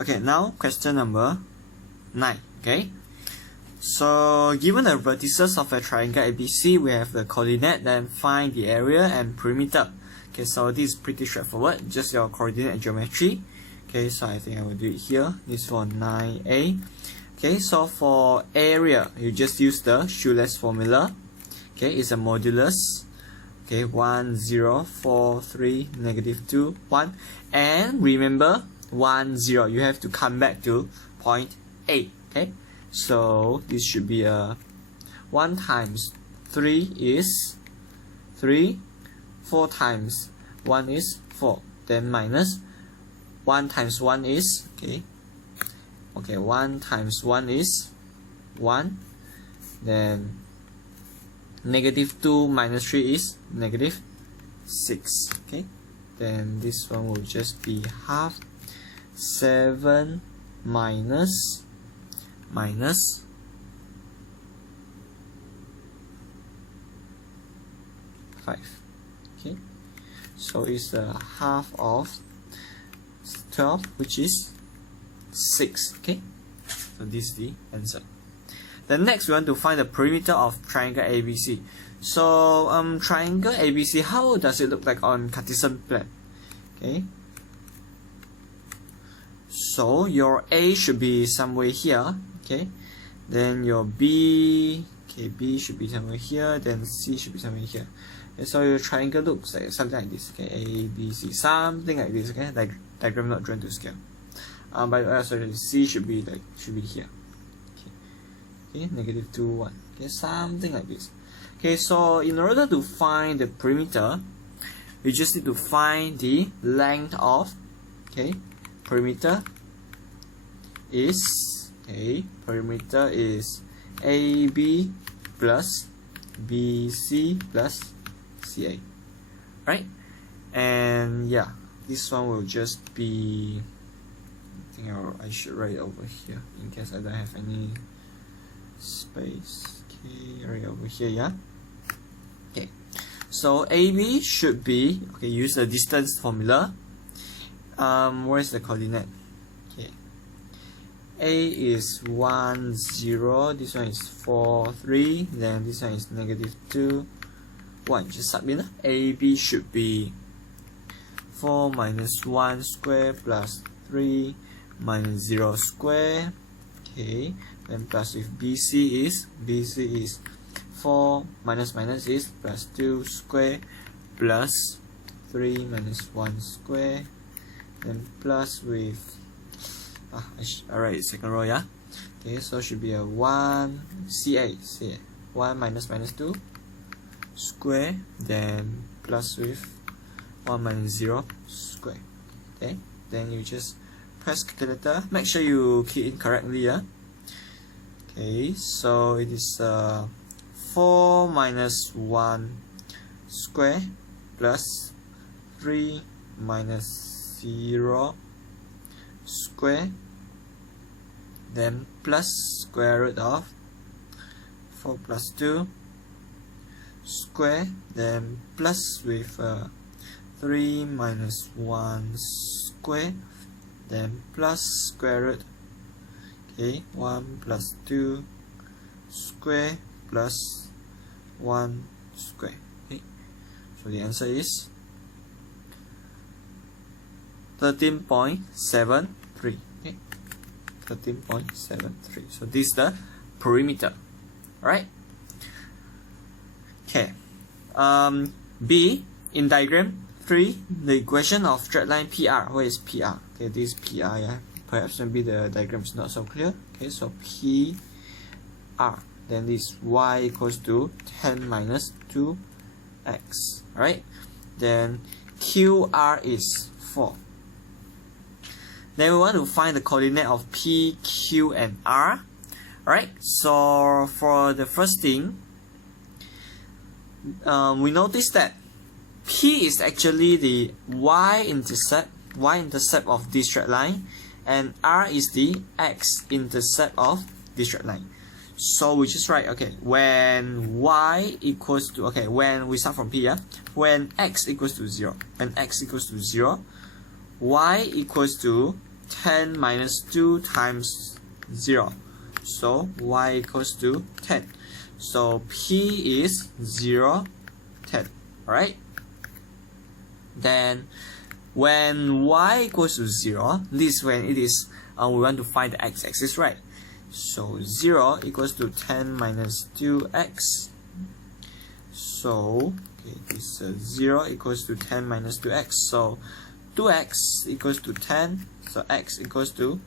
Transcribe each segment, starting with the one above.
Okay, now question number 9. Okay, so given the vertices of a triangle ABC, we have the coordinate, then find the area and perimeter. Okay, so this is pretty straightforward, just your coordinate and geometry. Okay, so I think I will do it here. This is for 9A. Okay, so for area, you just use the shoelace formula. Okay, it's a modulus. Okay, 1, 0, 4, 3, -2, 1. And remember, 1, 0, you have to come back to point A. Okay, so this should be a 1 times 3 is 3, 4 times 1 is 4, then minus 1 times 1 is, okay, 1 times 1 is 1, then -2 minus 3 is -6. Okay, then this one will just be half 7 minus 5. Okay, so it's a half of 12, which is 6. Okay, so this is the answer. Then next we want to find the perimeter of triangle ABC. So triangle ABC, how does it look like on Cartesian plan? Okay, so your A should be somewhere here. Okay, then your B, okay, B should be somewhere here, then C should be somewhere here. Okay, so your triangle looks like something like this. Okay, A, B, C, something like this. Okay, diagram not drawn to scale. But sorry, C should be here. Okay, -2, 1. Okay, something like this. Okay, so in order to find the perimeter, we just need to find the length of, perimeter is, perimeter is AB plus BC plus CA, right? And yeah, this one will just be, I think I should write it over here in case I don't have any space. Okay, right over here, yeah. Okay, so AB should be, use the distance formula. Where's the coordinate? Okay, A is 1, 0, this one is 4, 3, then this one is -2, 1. Just sub in. AB should be 4 minus 1 square plus 3 minus 0 square. Okay, then plus with BC is 4 minus is plus 2 square plus 3 minus 1 square, then plus with alright, second row, yeah. Okay, so should be a 1 CA 1 minus 2 square, then plus with 1 minus 0 square. Okay, then you just press calculator, make sure you key in correctly, yeah. Okay, so it is 4 minus 1 square plus 3 minus 0 square, then plus square root of 4 plus 2 square, then plus with 3 minus 1 square, then plus square root, 1 plus 2 square plus 1 square. Okay, so the answer is 13.73. Okay, 13.73. So this is the perimeter. Alright. Okay. B, in diagram 3, the equation of straight line PR. Where is PR? Okay, this is PR, yeah. Perhaps maybe the diagram is not so clear. Okay, so PR, then this y equals to 10 minus 2x. Alright, then QR is 4. Then we want to find the coordinate of P, Q, and R. Alright, so for the first thing, we notice that P is actually the y-intercept of this straight line, and R is the x-intercept of this straight line. So we just write, when y equals to, when we start from P, yeah, when x equals to 0, y equals to 10 minus 2 times 0. So y equals to 10. So P is 0, 10. Alright? Then when y equals to 0, this is when it is we want to find the x-axis, right? So 0 equals to 10 minus 2x. So okay, this 0 equals to 10 minus 2x. So 2x equals to 10. So x equals to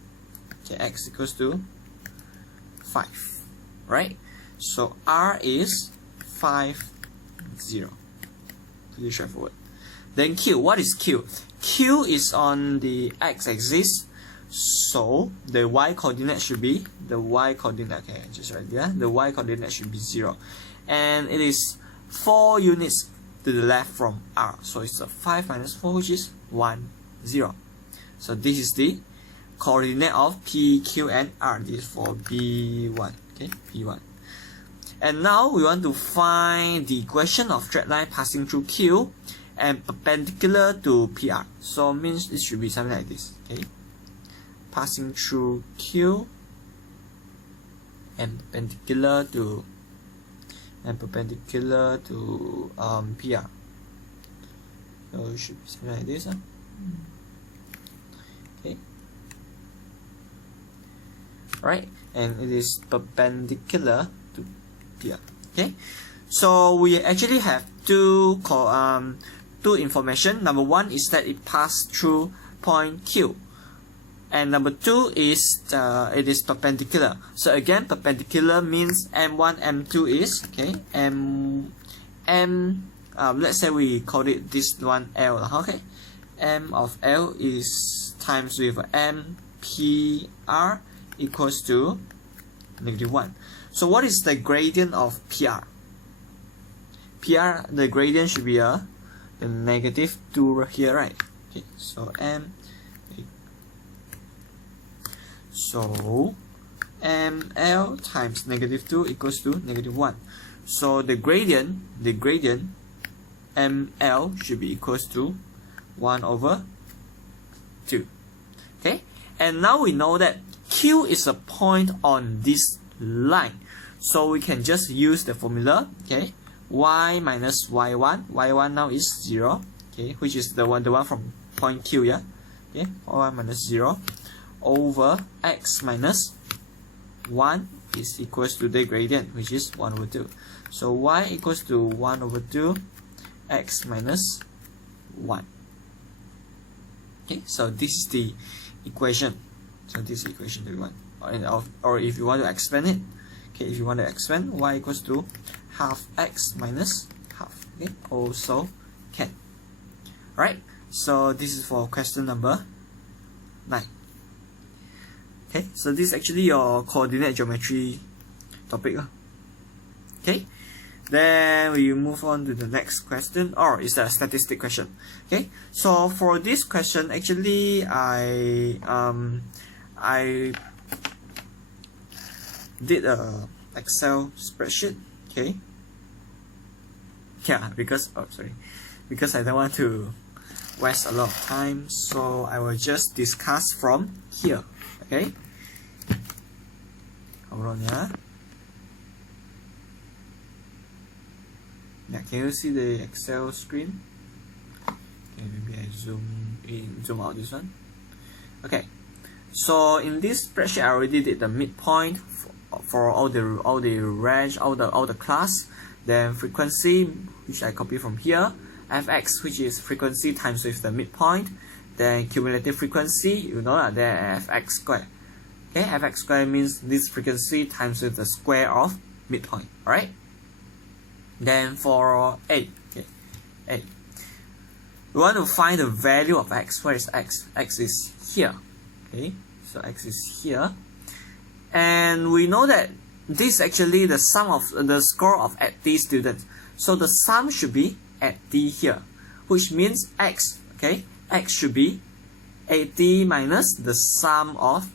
5, right? So r is 5, 0. Pretty straightforward. Then q, what is q? Q is on the x-axis, so the y-coordinate should be the y-coordinate. Okay, just right there. The y-coordinate should be 0, and it is 4 units to the left from r. So it's a 5 minus 4, which is 1, 0. So this is the coordinate of P, Q, and R. This is for B1. Okay, B1. And now we want to find the equation of straight line passing through Q and perpendicular to PR. So means it should be something like this. Okay, passing through Q and perpendicular to PR. So it should be something like this. Okay. Right, and it is perpendicular to PR. Okay, so we actually have two information. Number one is that it passed through point Q, and number two is it is perpendicular. So again, perpendicular means M1, M2 is okay. Let's say we call it this one L. Okay, M of L is times with M PR equals to -1. So what is the gradient of PR? PR, the gradient should be the -2 here, right? Okay, so ML times -2 equals to -1. So the gradient ML should be equals to 1/2. Okay, and now we know that Q is a point on this line, so we can just use the formula. Okay, y minus y1. Y1 now is 0. Okay, which is the one from point Q. Yeah. Okay, y minus 0 over x minus 1 is equals to the gradient, which is 1/2. So y equals to 1/2 x minus 1. Okay, so this is the equation. So this is equation that we want. Or if you want to expand it, okay, if you want to expand, y equals to half x minus half. Okay, also can. Alright, so this is for question number 9. Okay, so this is actually your coordinate geometry topic. Okay, then we move on to the next question, or is that a statistic question? Okay, so for this question, actually I did a Excel spreadsheet. Okay, yeah, because I don't want to waste a lot of time, so I will just discuss from here. Okay, hold on, yeah. Yeah, can you see the Excel screen? Okay, maybe I zoom out this one. Okay, so in this spreadsheet, I already did the midpoint for all the range, all the class. Then frequency, which I copy from here. Fx, which is frequency times with the midpoint. Then cumulative frequency, you know that, then fx squared. Okay, fx squared means this frequency times with the square of midpoint. Alright. Then for A, okay, A, we want to find the value of x. Where is x? X is here. Okay, so x is here, and we know that this is actually the sum of the score of at D students. So the sum should be at D here, which means x. Okay, x should be 80 minus the sum of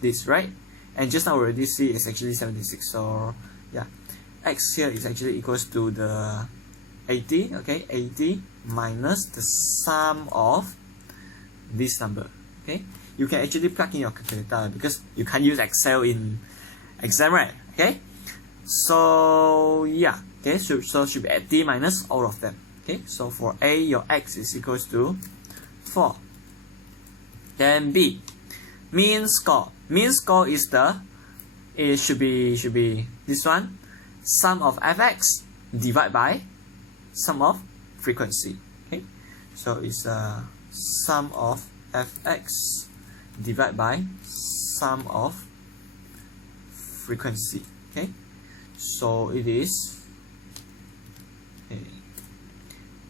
this, right? And just now we already see it's actually 76. So yeah, x here is actually equals to the 80. Okay, 80 minus the sum of this number. Okay, you can actually plug in your calculator because you can't use Excel in exam, right? Okay, so yeah, okay, so should be at D minus all of them. Okay, so for A, your X is equals to 4. Then B, mean score. Mean score is it should be this one, sum of fx divided by sum of frequency. Okay, so it's sum of fx divided by sum of frequency. Okay, so it is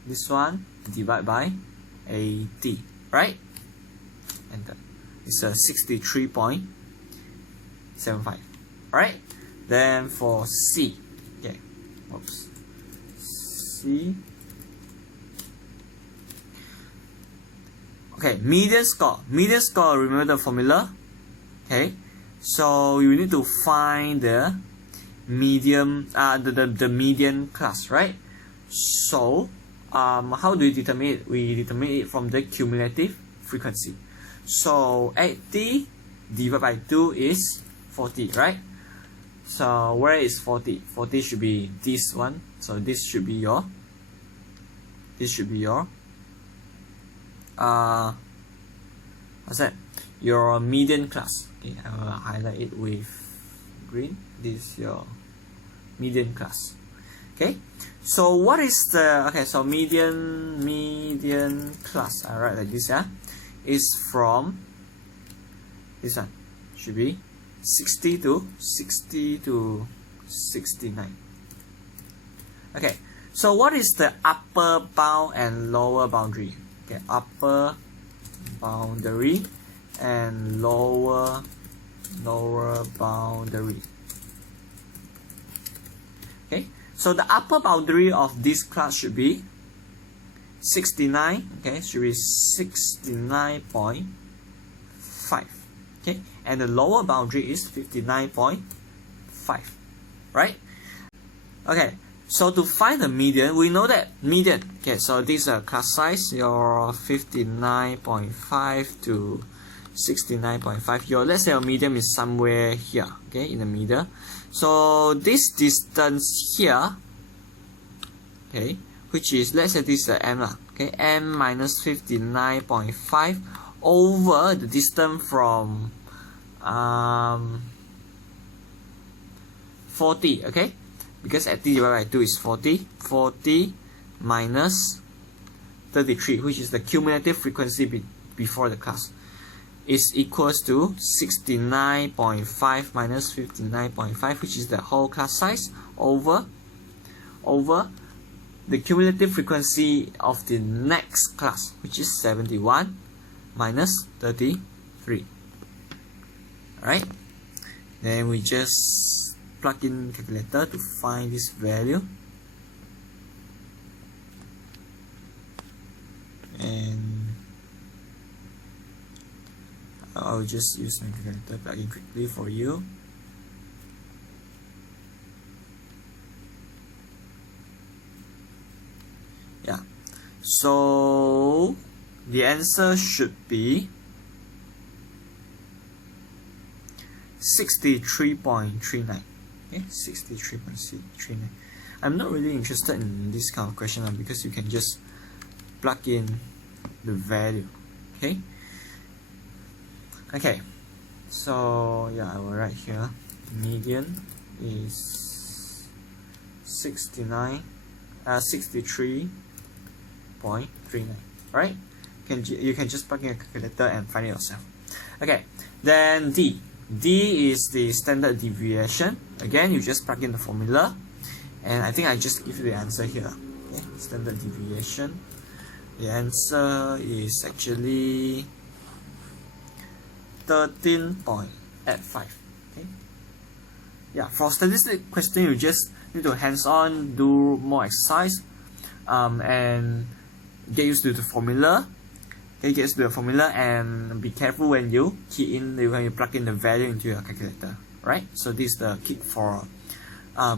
this one divided by 80, right? And it's a 63.75. Alright, then for C, okay, oops, C, okay, median score. Median score, remember the formula? Okay, so you need to find the median, the median class, right? So how do we determine it? We determine it from the cumulative frequency. So 80 divided by 2 is 40, right? So where is 40? 40 should be this one. So this should be your what's that? Your median class. Okay, I will highlight it with green. This is your median class. Okay, so what is the, okay, so median class, I write like this, yeah, is from this one, should be 60 to 69. Okay, so what is the upper bound and lower boundary? Okay, upper boundary and lower boundary. Okay, so the upper boundary of this class should be 69. Okay, should be 69.5. Okay, and the lower boundary is 59.5, right? Okay, so to find the median, we know that median, okay, so this is a class size, your 59.5 to 69.5. Your, let's say your median is somewhere here, okay, in the middle. So this distance here, okay, which is, let's say this is the m, okay, m minus 59.5 over the distance from 40, okay, because at t divided by 2 is 40. 40 minus 33, which is the cumulative frequency before the class, is equals to 69.5 minus 59.5, which is the whole class size, over the cumulative frequency of the next class, which is 71 minus 33. Alright, then we just plug in calculator to find this value, and I'll just use my calculator plug in quickly for you. Yeah, so the answer should be 63.39. Okay, 63.39. I'm not really interested in this kind of question because you can just plug in the value. Okay, so yeah, I will write here median is 63.39, right? You can just plug in a calculator and find it yourself. Okay, then D is the standard deviation. Again, you just plug in the formula, and I think I just give you the answer here. Okay, standard deviation. The answer is actually 13.85. Okay. Yeah, for statistic question, you just need to hands-on, do more exercise, and get used to the formula. Okay, get used to the formula, and be careful when you key in, when you plug in the value into your calculator. Right? So this is the kick for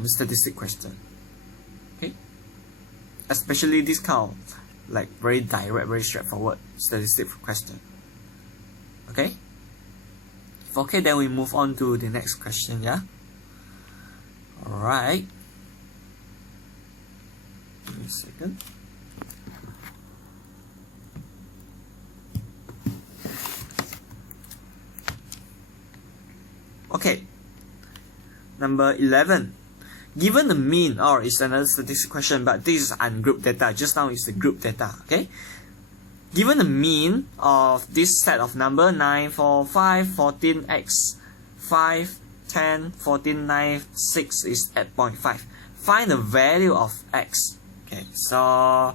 statistic question. Okay, especially this kind of like very direct, very straightforward statistic question. Okay. Okay, then we move on to the next question, yeah? Alright. Give me a second. Okay. Number 11. Given the mean, or it's another statistics question, but this is ungrouped data. Just now it's the group data, okay? Given the mean of this set of number 9, 4, 5, 14, x, 5, 10, 14, 9, 6 is at 0.5. Find the value of x. Okay, so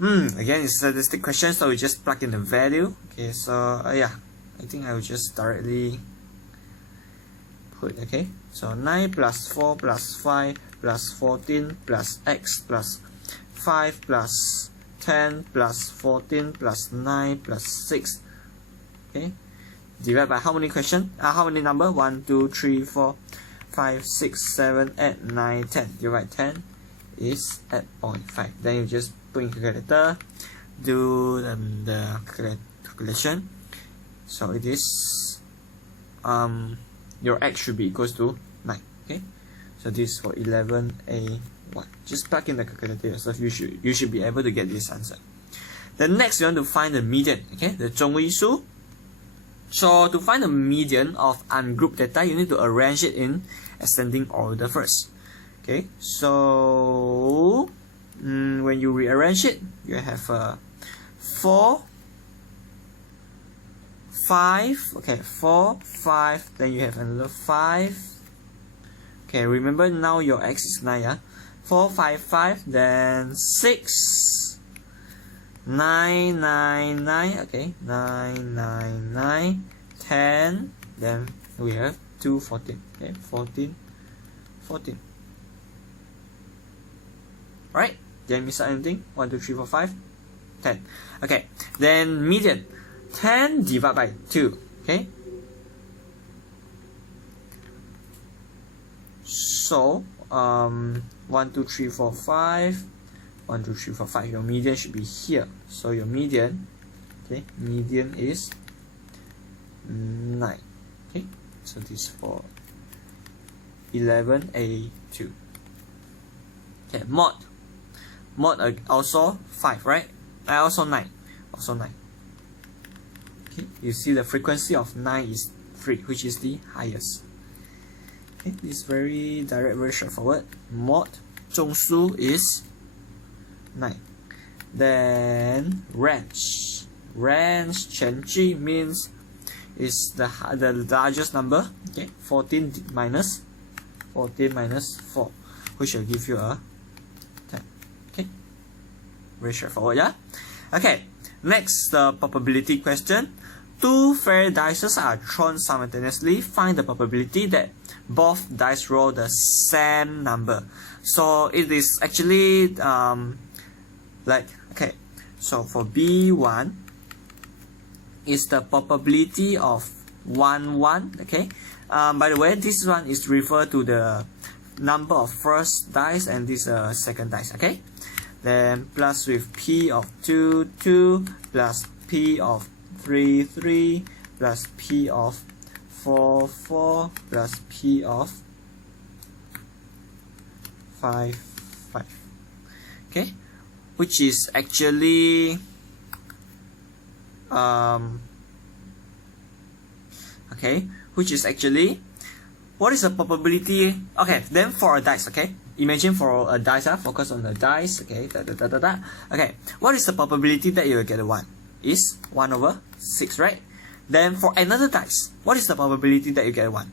again it's a statistic question, so we just plug in the value. Okay, so yeah, I think I will just directly put, okay, so 9 plus 4 plus 5 plus 14 plus x plus 5 plus 10 plus 14 plus 9 plus 6. Okay, divide by how many question? How many number? 1, 2, 3, 4, 5, 6, 7, 8, 9, 10. Divide 10 is at 0.5. Then you just put in calculator, do the calculation. So it is your x should be equals to 9. Okay, so this is for 11A1. Just plug in the calculator, so you should be able to get this answer. Then next, you want to find the median. Okay, the 中位数. So to find the median of ungrouped data, you need to arrange it in ascending order first. Okay, so when you rearrange it, you have 4, 5. Okay, 4, 5. Then you have another 5. Okay, remember now your x is 9. Yeah, 4, 5, 5. Then 6, 9, 9, 9. Okay, 9, 9, 9. 10. Then we have 2, 14. Okay, 14, 14. Right? Did I miss out anything? 1, 2, 3, 4, 5, 10. Okay, then median. 10 divided by 2. Okay, so 1, 2, 3, 4, 5. 1, 2, 3, 4, 5. Your median should be here. So your median, okay, median is 9. Okay, so this is for 11A2. Okay, mod also 5, right? Also 9. Also 9. Okay, you see the frequency of 9 is 3, which is the highest. Okay, this is very direct, very straightforward. Mod 中数 is 9. Then range 全句 means is the largest number. Okay, 14 minus 4, which will give you a 10. Okay, very straightforward, yeah. Okay, next, the probability question. 2 fair dice are thrown simultaneously. Find the probability that both dice roll the same number. So it is actually like, okay, so for B1 is the probability of 1, 1. Okay, by the way, this one is referred to the number of first dice, and this second dice. Okay, then plus with P of 2, 2 plus P of 3, 3 plus P of 4, 4 plus P of 5, 5. Okay, which is actually what is the probability? Okay, then for a dice. Okay, imagine for a dice, focus on the dice. Okay, okay, what is the probability that you will get a 1? Is 1 over 6, right? Then for another dice, what is the probability that you get a 1?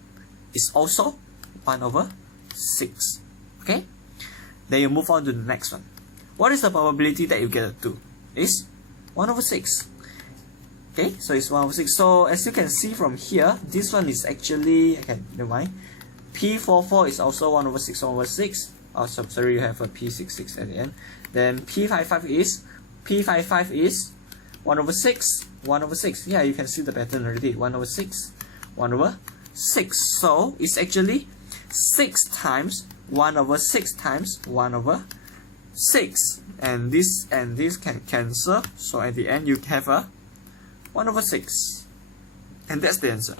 Is also 1 over 6. Okay, then you move on to the next one. What is the probability that you get a 2? Is 1 over 6. Okay, so it's 1 over 6. So as you can see from here, this one is actually, okay, never mind. P44 is also 1 over 6, 1 over 6. Oh, so sorry, you have a P66 at the end. Then P55 is 1 over 6, 1 over 6. Yeah, you can see the pattern already. 1 over 6, 1 over 6. So it's actually 6 times 1 over 6 times 1 over 6. And this can cancel. So at the end, you have a 1 over 6. And that's the answer.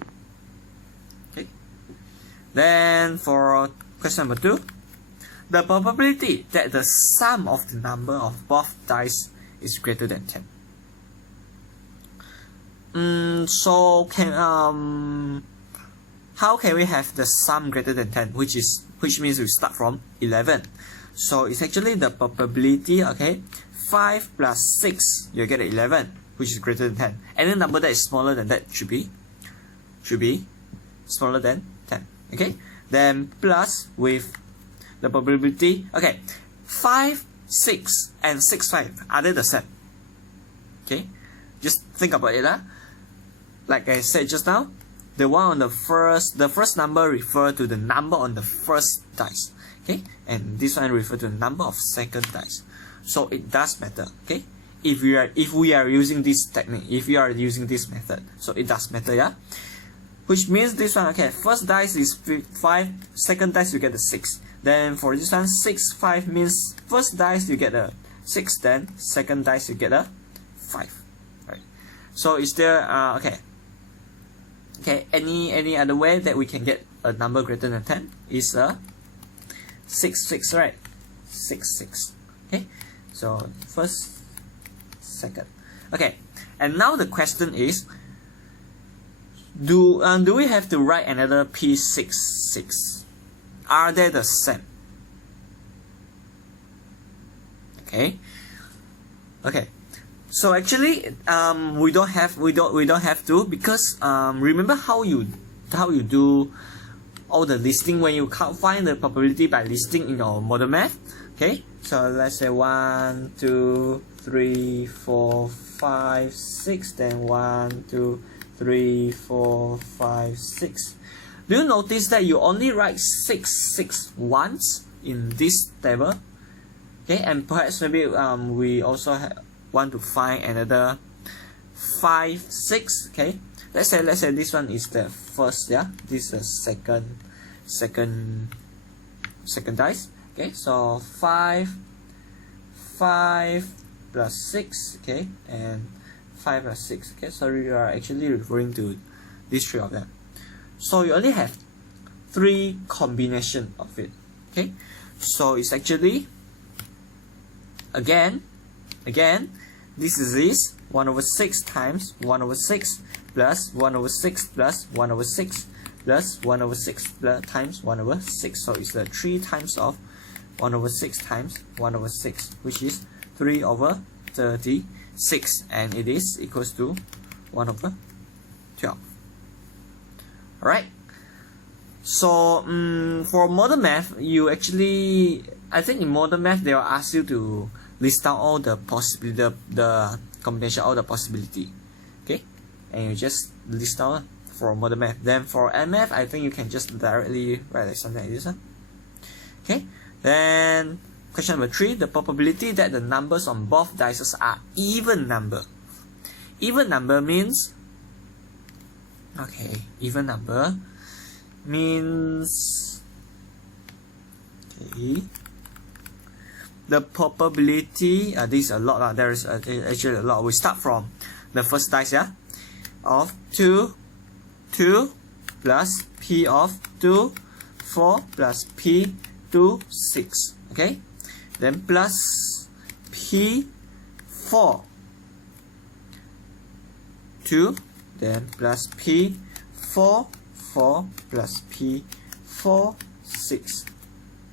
Then for question number 2, the probability that the sum of the number of both dice is greater than 10. So how can we have the sum greater than 10, which means we start from 11. So it's actually the probability, okay, 5 plus 6, you get 11, which is greater than 10. Any number that is smaller than that should be smaller than 10, okay? Then plus with the probability, okay, 5, 6, and 6, 5, are they the same? Okay, just think about it. Like I said just now, the one on the first number refer to the number on the first dice, okay, and this one refer to the number of second dice. So it does matter, okay, if we are using this technique, if we are using this method, so it does matter, yeah. Which means this one, okay, first dice is 5, second dice you get the 6. Then for this one, 6, 5 means first dice you get a 6, then second dice you get a 5. Right. So is there okay, any other way that we can get a number greater than 10 is 6, 6, right? 6, 6. Okay. So first, second. Okay. And now the question is, do we have to write another P6, 6? Are they the same? Okay. Okay. So actually, we don't have to, because remember how you do all the listing when you find the probability by listing in your model math. Okay. So let's say 1, 2, 3, 4, 5, 6. Then 1, 2, 3, 4, 5, 6. Do you notice that you only write 6, 6 once in this table? Okay, and perhaps maybe we also want to find another 5, 6. Okay, let's say this one is the first, yeah. This is the second dice. Okay, so 5 plus 6. Okay, and 5 plus 6. Okay, so you are actually referring to these three of them. So you only have 3 combination of it. Okay, so it's actually again this is 1/6 times 1/6 plus 1/6 plus 1/6 plus 1/6 times 1/6. So it's the 3 times of 1/6 times 1/6, which is 3/36, and it is equals to 1/12. Alright. So for model math, you actually, I think in model math they will ask you to list down all the the combination, all the possibility. Okay, and you just list down for model math. Then for MF, I think you can just directly write like something like this. Okay. Then question number 3, the probability that the numbers on both dices are even number. Even number means, okay, even number means, okay, the probability, this is a lot, there is actually a lot. We start from the first dice, yeah, of 2 plus P of 2, 4 plus P 2, 6. Okay, then plus P 4, 2, then plus P 4, 4 plus P 4, 6,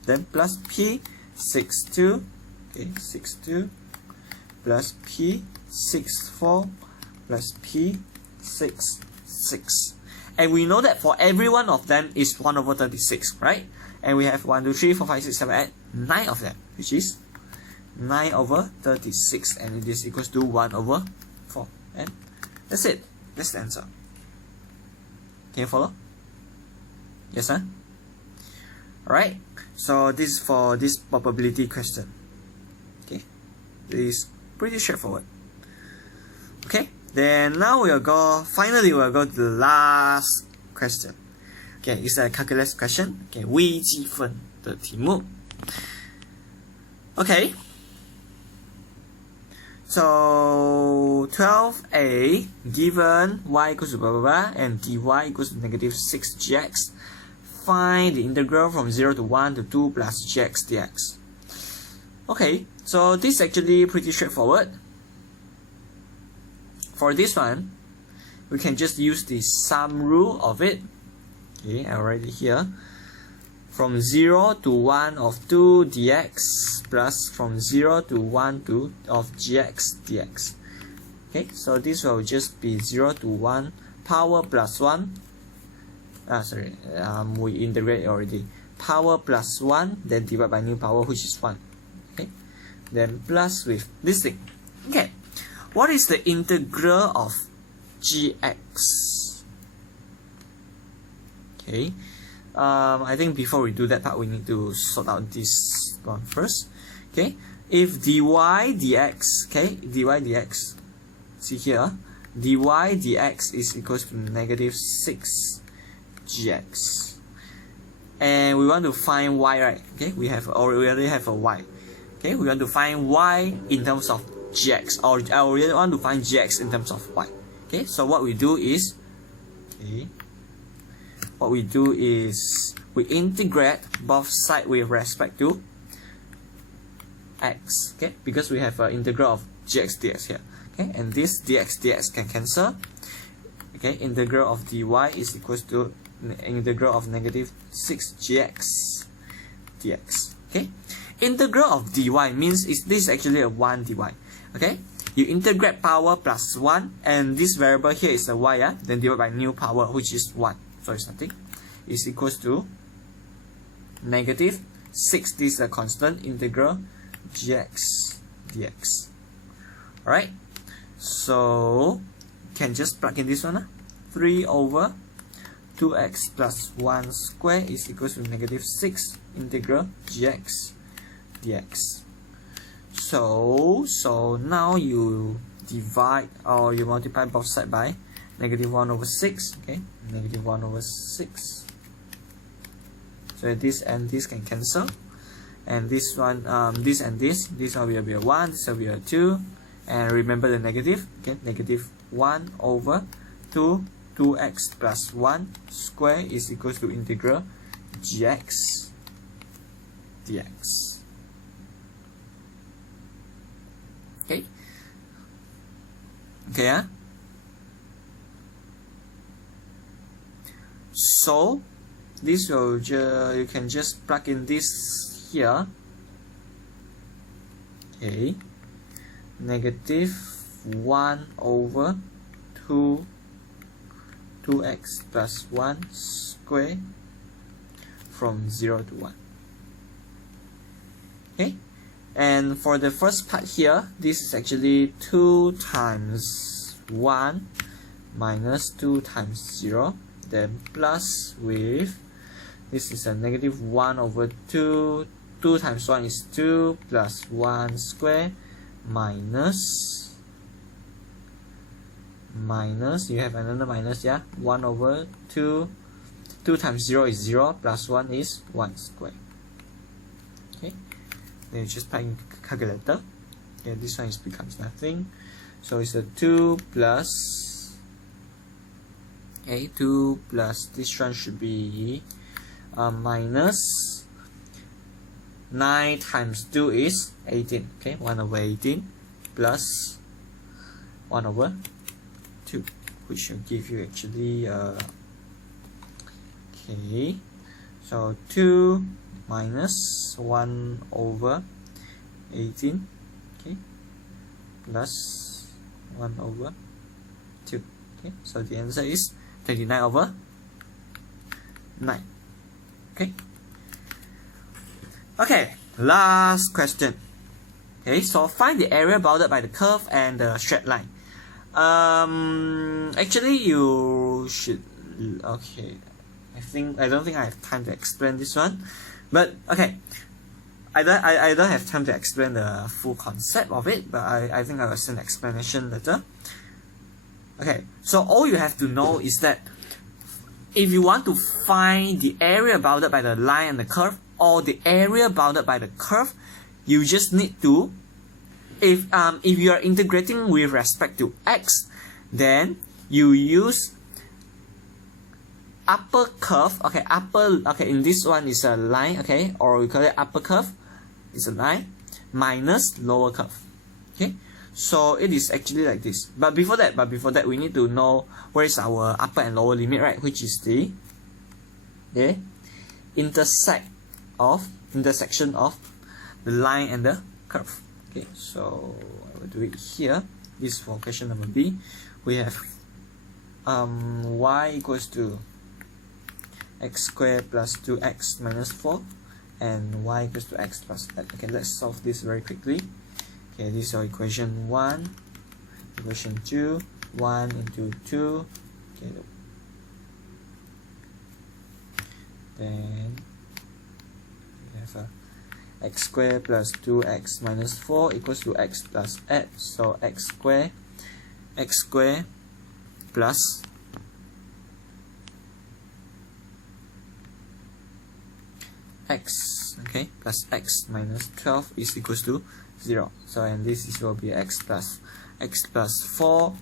then plus P 6, 2, okay, 6, 2, plus P 6, 4 plus P 6, 6. And we know that for every one of them is 1/36, right? And we have 1, 2, 3, 4, 5, 6, 7, 8, 9 of them, which is 9/36, and it is equals to 1/4. And that's it. That's the answer. Can you follow? Yes, sir? Alright, so this is for this probability question. Okay, it is pretty straightforward. Okay, then now finally we'll go to the last question. Okay, it's a calculus question. Okay, 微积分的题目。Okay, so 12a given y equals to blah blah blah and dy equals to -6gx. find the integral from 0 to 1 to 2 plus gx dx. Okay, so this is actually pretty straightforward. For this one, we can just use the sum rule of it. Okay, I write it here. From 0 to 1 of 2 dx plus from 0 to 1 to of gx dx. Okay, so this will just be 0 to 1 power plus 1. We integrate already. Power plus 1, then divide by new power, which is 1. Okay, then plus with this thing. Okay, what is the integral of gx? Okay, I think before we do that part, we need to sort out this one first. Okay, if dy dx, okay, dy dx, see here, dy dx is equals to negative 6 gx, and we want to find y, right? Okay, we already have a y. Okay, we want to find y in terms of gx, or I already want to find gx in terms of y. Okay, so what we do is, we integrate both sides with respect to x. Okay, because we have an integral of gx dx here. Okay, and this dx dx can cancel. Okay, integral of dy is equals to integral of negative 6 gx dx. Okay, integral of dy means this is actually a 1 dy. Okay, you integrate power plus 1, and this variable here is a y, then divide by new power, which is 1. So it's nothing. Is equals to negative 6. This is a constant integral gx dx. Alright, so can just plug in this one. 3 over 2x plus 1 square is equals to negative 6 integral gx dx. So now you divide or you multiply both sides by negative 1 over 6. Okay, negative 1 over 6. So this and this can cancel, and this one, this and this will be a 1, this will be a 2, and remember the negative. Okay, negative 1 over 2x plus 1 square is equals to integral gx dx. Okay, so this will you can just plug in this here. Okay, negative 1 over 2x plus 1 square from 0 to 1. Okay, and for the first part here, this is actually 2 times 1 minus 2 times 0, then plus with, this is a negative 1 over 2, 2 times 1 is 2, plus 1 square, minus, you have another minus, 1 over 2, 2 times 0 is 0, plus 1 is 1 square. Okay, then you just type in calculator. Okay, this one becomes nothing, so it's a 2 plus, 2 plus, this one should be minus 9 times 2 is 18. Okay, 1 over 18 plus 1 over 2, which will give you actually okay, so 2 minus 1 over 18, okay, plus 1 over 2. Okay, so the answer is 29 over 9. Okay, last question. Okay, so find the area bounded by the curve and the straight line. Actually you should, okay, I don't think I have time to explain this one, but okay, I don't have time to explain the full concept of it, but I think I will send an explanation later. Okay, so all you have to know is that if you want to find the area bounded by the line and the curve, or the area bounded by the curve, you just need to, if you are integrating with respect to x, then you use upper curve, okay, in this one is a line, okay, or we call it upper curve, is a line, minus lower curve, okay. So it is actually like this. But before that, we need to know where is our upper and lower limit, right? Which is the intersection of the line and the curve. Okay, so I will do it here. This is for question number B. We have y equals to x squared plus 2x minus 4 and y equals to x plus 8. Okay, let's solve this very quickly. Okay, this is our equation 1, equation 2, 1 into 2. Okay, then we have x squared plus 2x minus 4 equals to x plus 8. So x squared plus x, okay, plus x minus 12 is equals to 0. So and this is will be x plus 4,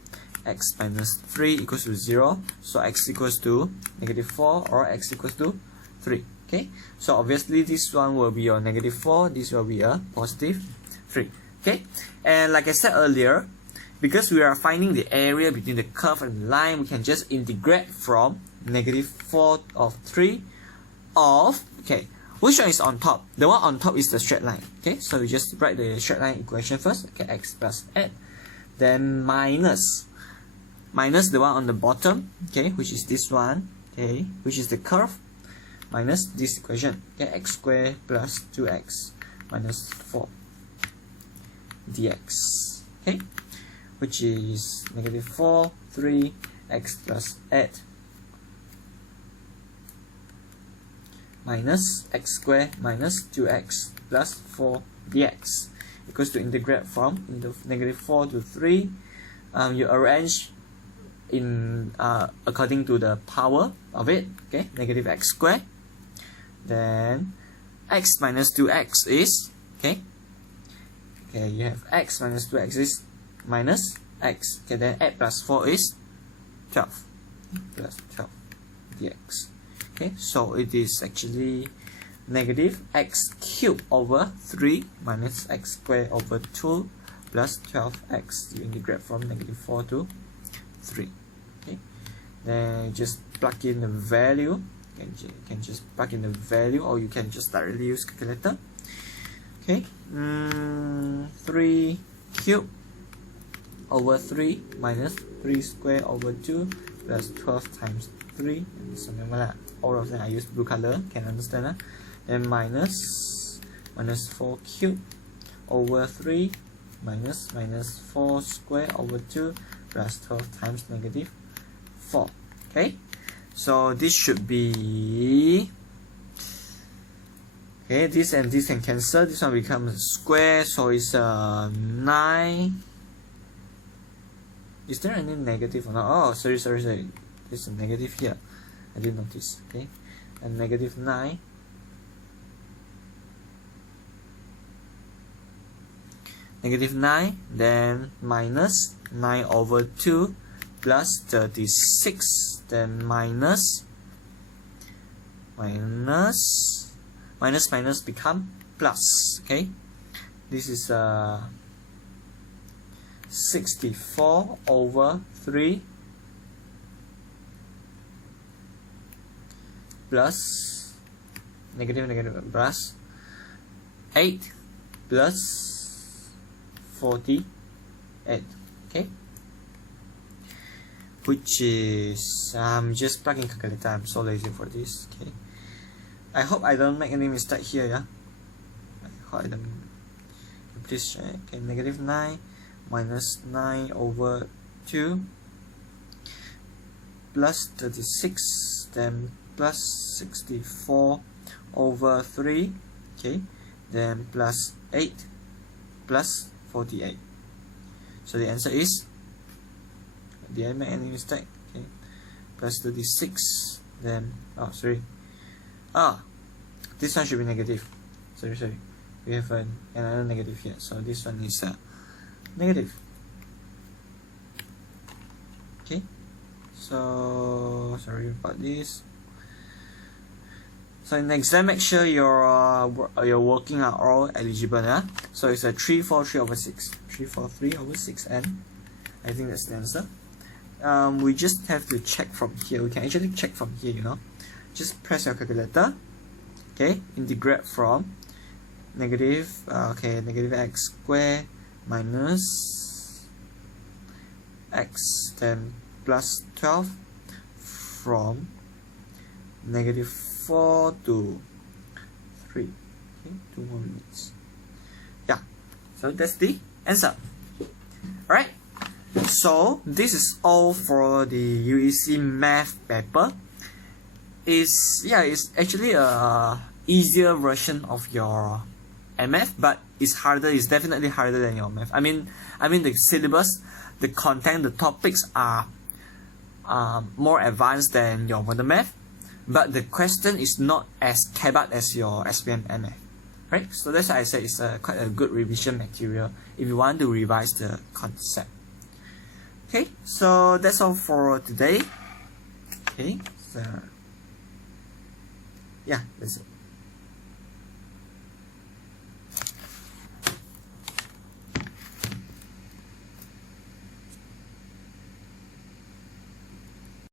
x minus 3 equals to 0. So x equals to -4 or x equals to 3. Okay, so obviously this one will be a -4, this will be a positive 3. Okay, and like I said earlier, because we are finding the area between the curve and the line, we can just integrate from -4 of 3 of, okay, which one is on top? The one on top is the straight line. Okay, so we just write the straight line equation first. Okay, x plus 8, then minus the one on the bottom, okay, which is this one, okay, which is the curve, minus this equation, okay, x squared plus 2x minus 4 dx, okay, which is -4, 3, x plus 8 minus x squared minus 2x plus 4 dx equals to integrate from -4 to 3. You arrange in according to the power of it, okay, negative x squared, then x minus 2x is, okay, you have x minus 2x is minus x, okay, then 8 plus 4 is 12 plus 12 dx. Okay, so it is actually negative x cubed over 3 minus x squared over 2 plus 12x. You integrate from -4 to 3. Okay, then just plug in the value. You can just plug in the value, or you can just directly use calculator. Okay, 3 cubed over 3 minus 3 squared over 2 plus 12 times 3, and something like that. All of them I use blue color, can understand. Then minus 4 cubed over 3 minus 4 squared over 2 plus 12 times -4. Okay, so this should be, okay, this and this can cancel, this one becomes square, so it's 9. Is there any negative or not? Oh, sorry, there's a negative here, I didn't notice. Okay, and -9 -9, then minus 9 over 2 plus 36, then minus become plus. Okay, this is 64 over 3 plus negative plus 8 plus 48. Okay, which is, I'm just plugging calculator, I'm so lazy for this. Okay, I hope I don't make any mistake here. Yeah, I hope I don't. Please check. Okay, -9 minus 9 over 2 plus 36, then plus 64 over 3, okay, then plus 8 plus 48. So the answer is, did I make any mistake? Okay, plus 36, then, oh sorry, this one should be negative. Sorry, we have another negative here, so this one is negative. Okay, so sorry about this. So in the exam, make sure your working are all eligible. Yeah? So it's a 343 over 6. 343 over 6, and I think that's the answer. We just have to check from here. We can actually check from here, you know. Just press your calculator. Okay, integrate from negative x squared minus x then plus 12 from negative 4 to 3. Okay, 2 more minutes. Yeah, so that's the answer. Alright, so this is all for the UEC math paper. It's actually a easier version of your MF, but it's harder. It's definitely harder than your math. I mean the syllabus, the content, the topics are more advanced than your modern math, but the question is not as kebat as your SPM MF, right? So that's why I said it's quite a good revision material if you want to revise the concept. Okay, so that's all for today. Okay, so yeah, that's it.